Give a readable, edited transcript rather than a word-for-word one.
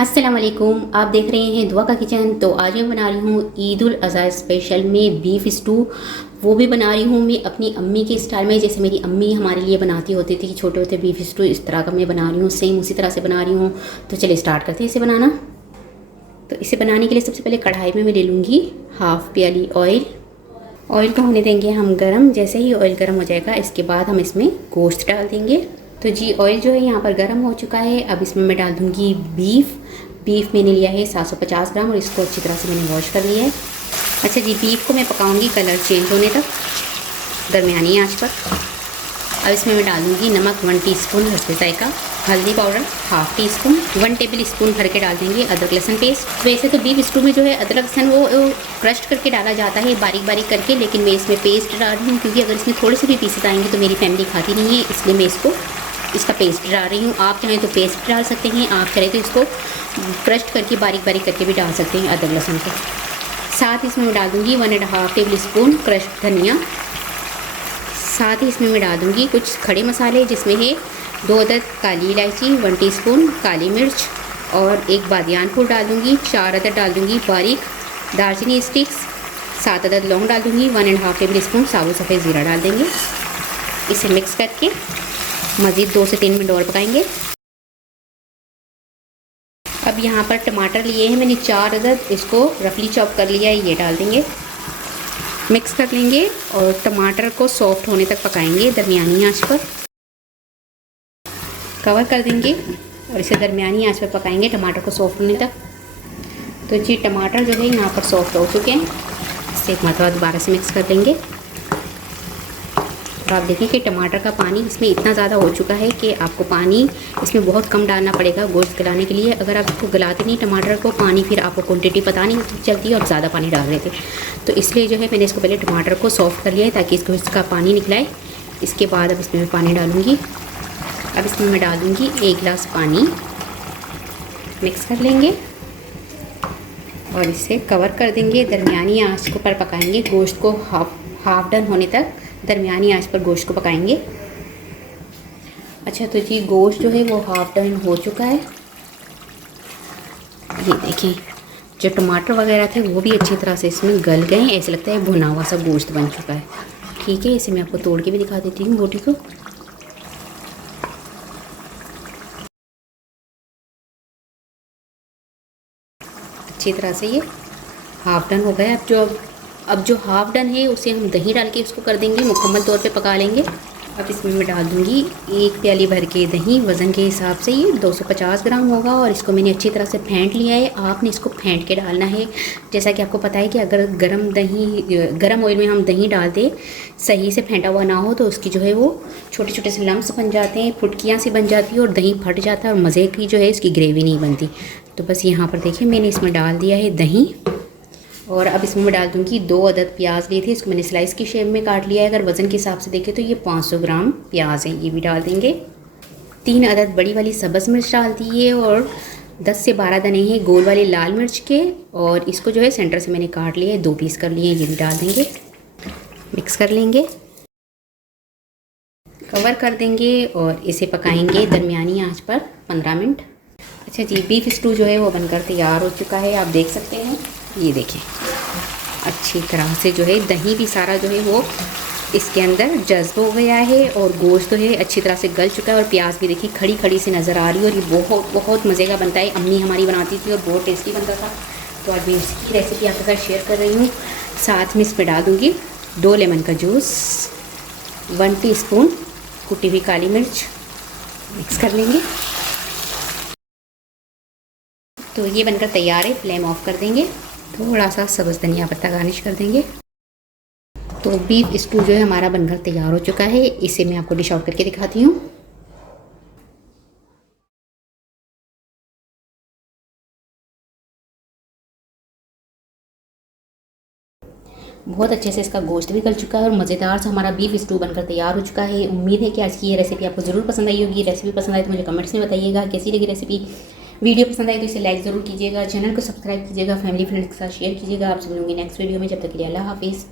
अस्सलाम वालेकुम, आप देख रहे हैं दुआ का किचन। तो आज मैं बना रही हूँ ईद उल अज़हा स्पेशल में बीफ स्टू। वो भी बना रही हूँ मैं अपनी अम्मी के स्टाइल में, जैसे मेरी अम्मी हमारे लिए बनाती होती थी कि छोटे होते बीफ स्टू इस तरह का मैं बना रही हूँ, सेम उसी तरह से बना रही हूँ। तो चलिए स्टार्ट करते हैं इसे बनाना। तो इसे बनाने के लिए सबसे पहले कढ़ाई में मैं ले लूँगी हाफ़ प्याली ऑयल। ऑयल को होने देंगे हम गरम। जैसे ही ऑयल गरम हो जाएगा इसके बाद हम इसमें गोश्त डाल देंगे। तो जी ऑयल जो है यहाँ पर गर्म हो चुका है। अब इसमें मैं डाल दूँगी बीफ मैंने लिया है 750 ग्राम और इसको अच्छी तरह से मैंने वॉश कर लिया है। अच्छा जी, बीफ को मैं पकाऊंगी कलर चेंज होने तक दरमियानी आंच पर। अब इसमें मैं डालूंगी नमक 1 टीस्पून हल्दी जायका, हल्दी powder half tea spoon, 1 table spoon भर के डाल देंगे अदरक लहसुन पेस्ट। वैसे तो बीफ स्टू में जो है अदरक लहसुन वो क्रश करके डाला जाता है बारीक बारीक करके, लेकिन मैं इसमें पेस्ट डाल रही हूँ क्योंकि अगर इसमें थोड़े से भी पीसेस आएंगे तो मेरी फैमिली खाती नहीं है, इसलिए मैं इसका पेस्ट डाल रही हूँ। आप चाहें तो पेस्ट डाल सकते हैं, आप चाहें तो इसको क्रश करके बारीक बारीक करके भी डाल सकते हैं अदरक लहसुन को। साथ इसमें मैं डाल दूँगी 1.5 टेबल स्पून क्रश धनिया। साथ ही इसमें मैं डाल दूँगी कुछ खड़े मसाले, जिसमें है 2 अदद काली इलायची, 1 टीस्पून काली मिर्च और 1 बादियान फूल डाल दूँगी, 4 अदद डाल दूँगी बारीक दालचीनी स्टिक्स, 7 अदद लौंग डाल दूँगी, 1.5 टेबल स्पून साबुत सफ़ेद ज़ीरा डाल देंगे। इसे मिक्स करके मज़ीद 2 से 3 मिनट और पकाएंगे। अब यहाँ पर टमाटर लिए हैं मैंने 4 अदद, इसको रफली चॉप कर लिया है, ये डाल देंगे। मिक्स कर लेंगे और टमाटर को सॉफ्ट होने तक पकाएंगे दरमियानी आंच पर। कवर कर देंगे और इसे दरमियानी आंच पर पकाएंगे टमाटर को सॉफ्ट होने तक। तो जी टमाटर जो है यहाँ पर सॉफ्ट हो चुके हैं, इसे एक मरतबा दोबारा से मिक्स कर लेंगे। और आप देखें कि टमाटर का पानी इसमें इतना ज़्यादा हो चुका है कि आपको पानी इसमें बहुत कम डालना पड़ेगा गोश्त गलाने के लिए। अगर आप इसको गलाते नहीं टमाटर को पानी, फिर आपको क्वांटिटी पता नहीं चलती और ज़्यादा पानी डाल देते। तो इसलिए जो है मैंने इसको पहले टमाटर को सॉफ्ट कर लिया है ताकि इसका पानी निकलाए। इसके बाद अब इसमें मैं पानी डालूँगी। अब इसमें मैं डाल दूँगी 1 गिलास पानी। मिक्स कर लेंगे और इसे कवर कर देंगे, दरमियानी आँच को पर पकाएँगे। गोश्त को हाफ डन होने तक दरमियानी आंच पर गोश्त को पकाएंगे। अच्छा तो जी गोश्त जो है वो हाफ डन हो चुका है। ये देखें जो टमाटर वगैरह थे वो भी अच्छी तरह से इसमें गल गए हैं, ऐसे लगता है भुना हुआ सा गोश्त बन चुका है। ठीक है, इसे मैं आपको तोड़ के भी दिखा देती हूँ बोटी को। अच्छी तरह से ये हाफ डन हो गया। अब जो हाफ डन है उसे हम दही डाल के इसको कर देंगे, मुकम्मल तौर पे पका लेंगे। अब इसमें मैं डाल दूँगी 1 प्याली भर के दही। वज़न के हिसाब से ये 250 ग्राम होगा और इसको मैंने अच्छी तरह से फेंट लिया है। आपने इसको फेंट के डालना है। जैसा कि आपको पता है कि अगर गर्म ऑयल में हम दही डाल दें, सही से फेंटा हुआ ना हो तो उसकी जो है वो छोटे छोटे से लम्स बन जाते हैं, फुटकियाँ सी बन जाती है और दही फट जाता है और मज़े की जो है इसकी ग्रेवी नहीं बनती। तो बस यहाँ पर देखिए मैंने इसमें डाल दिया है दही। और अब इसमें मैं डाल दूँगी 2 अदद प्याज लिए थे, इसको मैंने स्लाइस की शेप में काट लिया है। अगर वज़न के हिसाब से देखें तो ये 500 ग्राम प्याज है, ये भी डाल देंगे। 3 अदद बड़ी वाली सब्ज़ मिर्च डाल दी है और 10 से 12 दाने हैं गोल वाले लाल मिर्च के, और इसको जो है सेंटर से मैंने काट लिया है, 2 पीस कर लिए हैं, ये भी डाल देंगे। मिक्स कर लेंगे, कवर कर देंगे और इसे पकाएंगे दरमियानी आँच पर 15 मिनट। अच्छा जी, बीफ स्टू जो है वो बनकर तैयार हो चुका है, आप देख सकते हैं। ये देखें अच्छी तरह से जो है दही भी सारा जो है वो इसके अंदर जज्ब हो गया है और गोश्त जो है अच्छी तरह से गल चुका है और प्याज भी देखिए खड़ी खड़ी से नज़र आ रही है। और ये बहुत मज़े का बनता है, अम्मी हमारी बनाती थी और बहुत टेस्टी बनता था। तो आज मैं इसकी रेसिपी आपके साथ शेयर कर रही हूँ। साथ में इसमें डाल दूँगी 2 लेमन का जूस, 1 टीस्पून कुटी हुई काली मिर्च। मिक्स कर लेंगे। तो ये बनकर तैयार है, फ्लेम ऑफ कर देंगे। थोड़ा सा सब्ज़ धनिया पत्ता गार्निश कर देंगे। तो बीफ स्टू जो है हमारा बनकर तैयार हो चुका है, इसे मैं आपको डिश आउट करके दिखाती हूँ। बहुत अच्छे से इसका गोश्त भी गल चुका है और मज़ेदार सा हमारा बीफ स्टू बनकर तैयार हो चुका है। उम्मीद है कि आज की ये रेसिपी आपको ज़रूर पसंद आई होगी। रेसिपी पसंद आई तो मुझे कमेंट्स में बताइएगा कैसी लगी रेसिपी। वीडियो पसंद आई तो इसे लाइक ज़रूर कीजिएगा, चैनल को सब्सक्राइब कीजिएगा, फैमिली फ्रेंड्स के साथ शेयर कीजिएगा। आपसे मिलूंगी नेक्स्ट वीडियो में, जब तक के लिए अल्लाह हाफिज़।